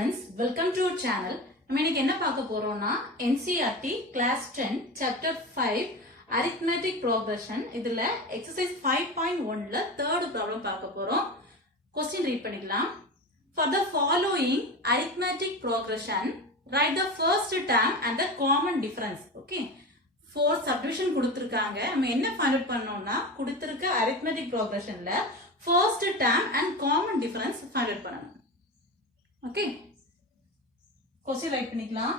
students, welcome to our channel. நம்ம இன்னைக்கு என்ன பார்க்க போறோம்னா NCERT class 10 chapter 5 arithmetic progression இதுல exercise 5.1ல third problem பார்க்க போறோம். Question read பண்ணிக்கலாம். For the following arithmetic progression, write the first term and the common difference. Okay. 4 subdivision கொடுத்திருக்காங்க. நம்ம என்ன find out பண்ணோம்னா கொடுத்திருக்க arithmetic progressionல first term and common difference find out பண்ணணும். Okay. Question write பண்ணிக்கலாம்.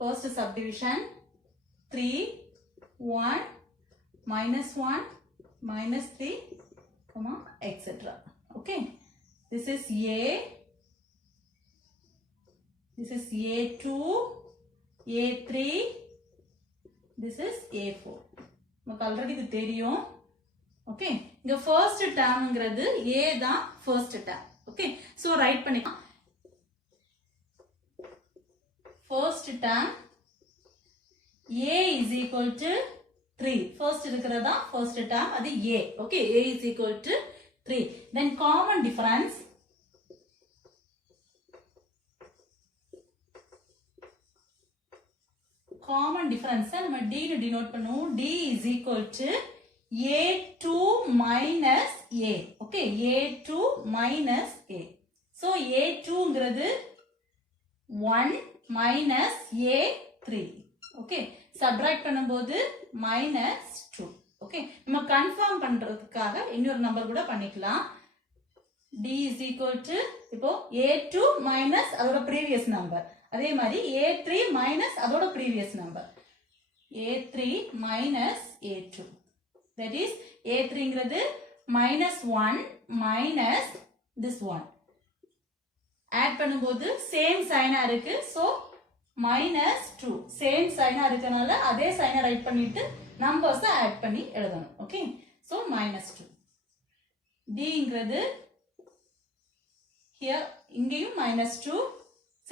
First subdivision 3 1 minus 1 minus 3 comma etc. Okay. This is A. This is A2 A3. This is A4. நமக்கு already இது தெரியும். Okay. இங்க first termங்கிறது A தான் first term. Okay. So write பண்ணிக்கலாம். First term A is equal to 3. First இருக்கிறதா first term அது A. Okay. A is equal to 3. Then common difference. Common difference நம்ம D னு denote பண்ணுவோம். D is equal to A2 minus A. Okay. A2 minus A. So A2ங்கிறது 1 minus A3. Okay. Subtract பண்ணும்போது minus 2. Okay. நம்ம confirm பண்றதுக்காக இன்னொரு number கூட பண்ணிக்கலாம். D is equal to இப்போ A2 minus அதோட previous number. அதே மாதிரி A3 minus அதோட previous number. A3 minus A2. That is A3ங்கிறது minus 1 minus this 1. Add பண்ணும்போது same sign இருக்கு. So minus 2. Same sign இருக்கனால அதே sign write பண்ணிட்டு numbers add பண்ணி எழுதணும். Okay. So minus 2. Dங்கிறது here இங்கேயும் minus 2.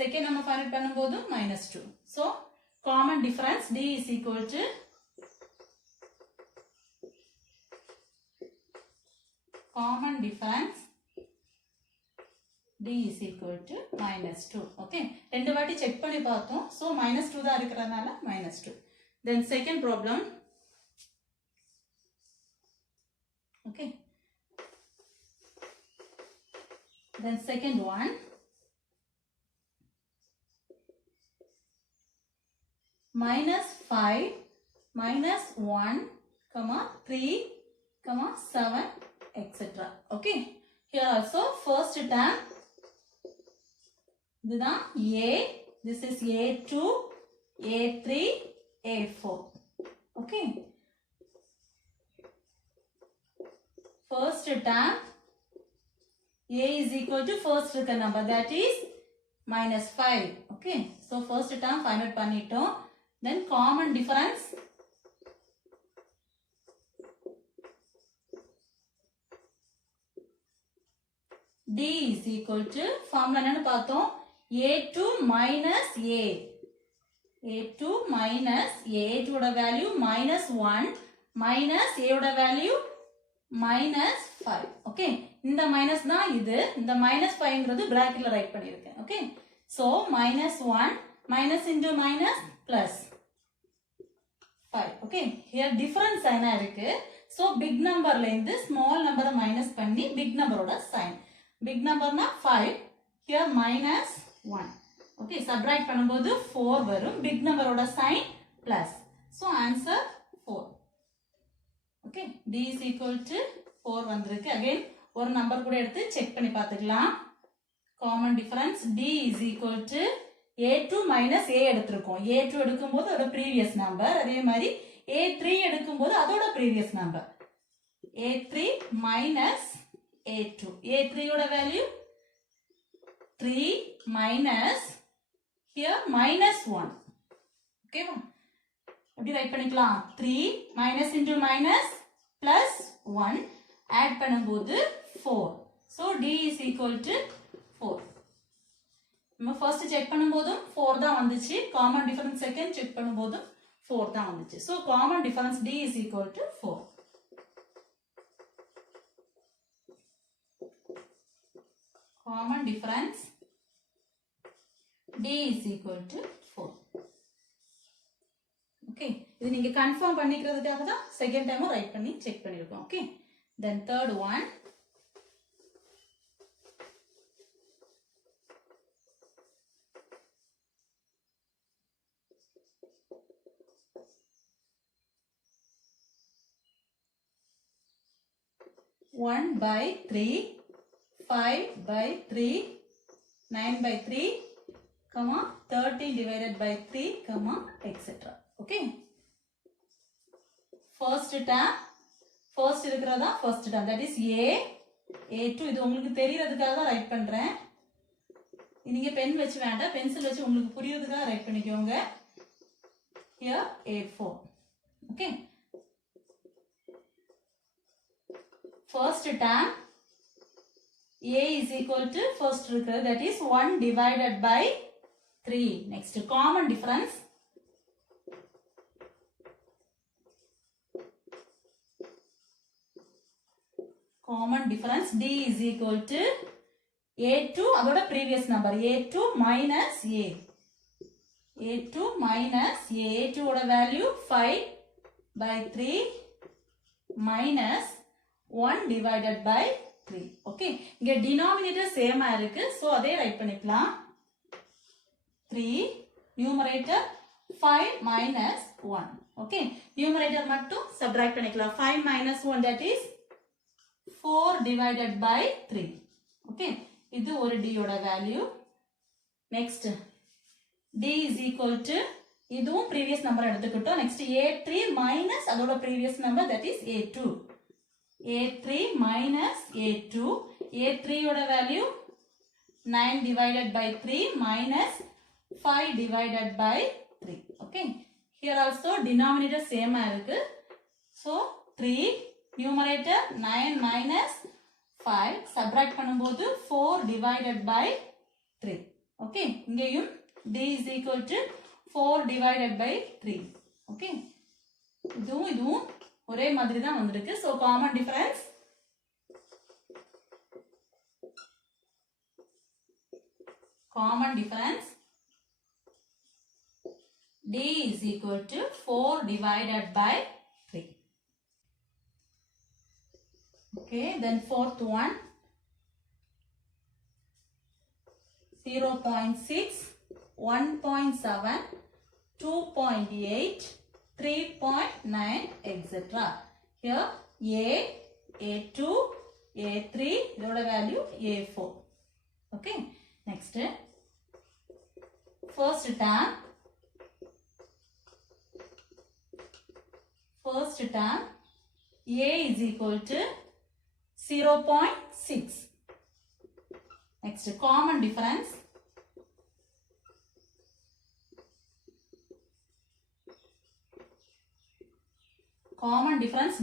Second நம்ம find out பண்ணும்போது minus 2. So common difference D is equal to common difference D is equal to minus 2. Okay. ரெண்டு வாட்டி செக் பண்ணி பார்த்தோம். So minus 2 தான் இருக்கிறதுனால minus 2. Then second problem. Okay. Then second one. Minus 5 minus 1 comma 3 comma 7 etc. Okay. Here also first term இதுதான் A. This is A2 A3 A4. Okay. First term A is equal to first இருக்க number that is minus 5. Okay. So first term find out பண்ணிட்டோம். Then common difference D is equal to formula என்னன்னு பார்த்தோம் A2 minus A. A2 minus A2 ஓட value minus 1 minus A ஓட value minus 5. Okay. இந்த minus தான் இது. இந்த minus 5ங்கிறது bracketல write பண்ணிருக்கேன். Okay. So minus 1 minus into minus plus 5. Okay. Here difference sign இருக்கு. So big numberல இருந்து small number minus பண்ணி big number ஓட sign. Big number na 5. Here minus 1. Okay. Subtract பண்ணும்போது 4 வரும். Big number ஓட sign plus. So answer 4. Okay. D is equal to 4 வந்திருக்கு. Again ஒரு number கூட எடுத்து செக் பண்ணி பார்த்துக்கலாம். Common difference D is equal to A2 minus A எடுத்திருக்கோம். A2 எடுக்கும்போது அதோட previous number. அதே மாதிரி A3 எடுக்கும்போது அதோட previous number. A3 minus A2. A3 ஓட value 3 minus here minus 1. Okay வா? எப்படி write பண்ணிக்கலாம்? 3 minus into minus plus 1 add பண்ணும்போது 4. So D is equal to 4. நம்ம first check பண்ணும்போதும் 4 தான் வந்துச்சு. Common difference second check பண்ணும்போதும் 4 தான் வந்துச்சு. So common difference D is equal to 4. Common difference D is equal to 4. Okay, இது நீங்க கன்ஃபார்ம் பண்ணிக்கிறதுக்காக தான் செகண்ட் டைம் ரைட் பண்ணி செக் பண்ணிருக்கோம். Okay, then third one, one by 3, 5 by 3, 9 by 3, 13 divided by 3, etc. Okay. First term, first இருக்கிறதா first term, that is A, A2. இது உங்களுக்கு தெரியறதுக்காக தான் right பண்றேன். நீங்க பென் வச்சு வேண்டாம், பென்சில் வச்சு உங்களுக்கு புரியறதுக்காக ரைட் பண்ணிக்கோங்க. Here A4. Okay. First term A is equal to first இருக்கிறது, that is 1 divided by 3. Next, common difference. Common difference D is equal to A2, அதோட previous number, A2 minus A. A2 minus A. A2 ஓட value 5 by 3 minus 1 divided by 3. Okay, இங்க denominator same ஆ இருக்கு, so அதே right பண்ணிக்கலாம். 3, numerator 5 minus 1. Okay, numerator மட்டும் subtract பண்ணிக்கலாம். 5 minus 1, that is 4 divided by 3. Okay, இது ஒரு D ஓட value. Next, D is equal to, இதுவும் previous number எடுத்துக்கிட்டோம். Next, A3 minus அதோட previous number, that is A2. A3 minus A2. A3 ஓட value 9 divided by 3 minus 5 divided by 3. Okay, here also denominator same ஆ இருக்கு. So 3, numerator 9 minus 5, subtract பண்ணும்போது 4 divided by 3. Okay, இங்கேயும் D is equal to 4 divided by 3. Okay, இதுவும் ஒரே மாதிரி தான் வந்திருக்கு. So common difference, D is equal to 4 divided by 3. Okay, then fourth one, 0.6, 1.7, 2.8, 3.9, etc. Here A, A2, A3, இதோட value A4. Okay, next, first term A is equal to 0.6. Next, common difference.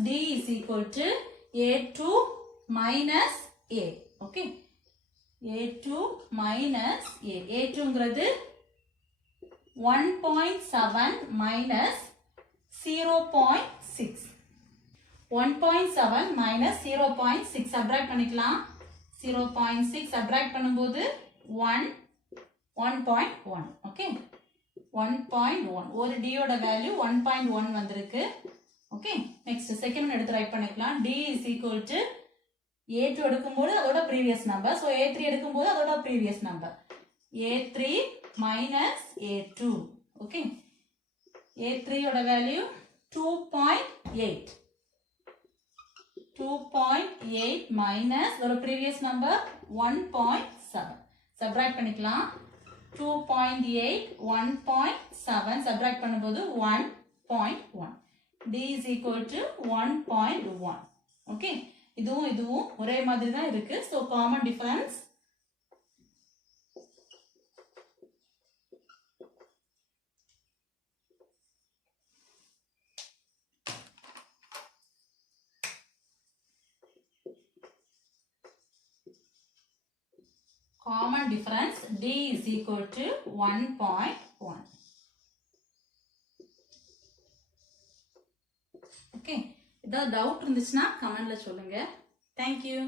D is equal to A2 minus A. Okay, A2 minus A. A2 ங்கிறது 1.7 minus 0.6. 1.7 minus 0.6 subtract பண்ணிக்கலாம். 0.6 subtract பண்ணும்போது 1.1. Okay, 1.1. ஒரு D ஓட value 1.1 வந்திருக்கு. Okay, next second one எடுத்து right பண்ணிக்கலாம். D is equal to A2 எடுக்கும்போது அதோட previous number, so A3 எடுக்கும்போது அதோட previous number. A3 minus A2. Okay, A3 ஓட value 2.8. 2.8 minus the previous number 1.7. Subtract பண்ணிக்கலாம். 2.8, 1.7 subtract பண்ணும்போது 1.1. D is equal to 1.1. Okay, இதுவும் ஒரே மாதிரி தான் இருக்கு. So common difference, D is equal to 1.1. Okay, ஏதாவது டவுட் இருந்துச்சுன்னா கமெண்ட்ல சொல்லுங்க. Thank you.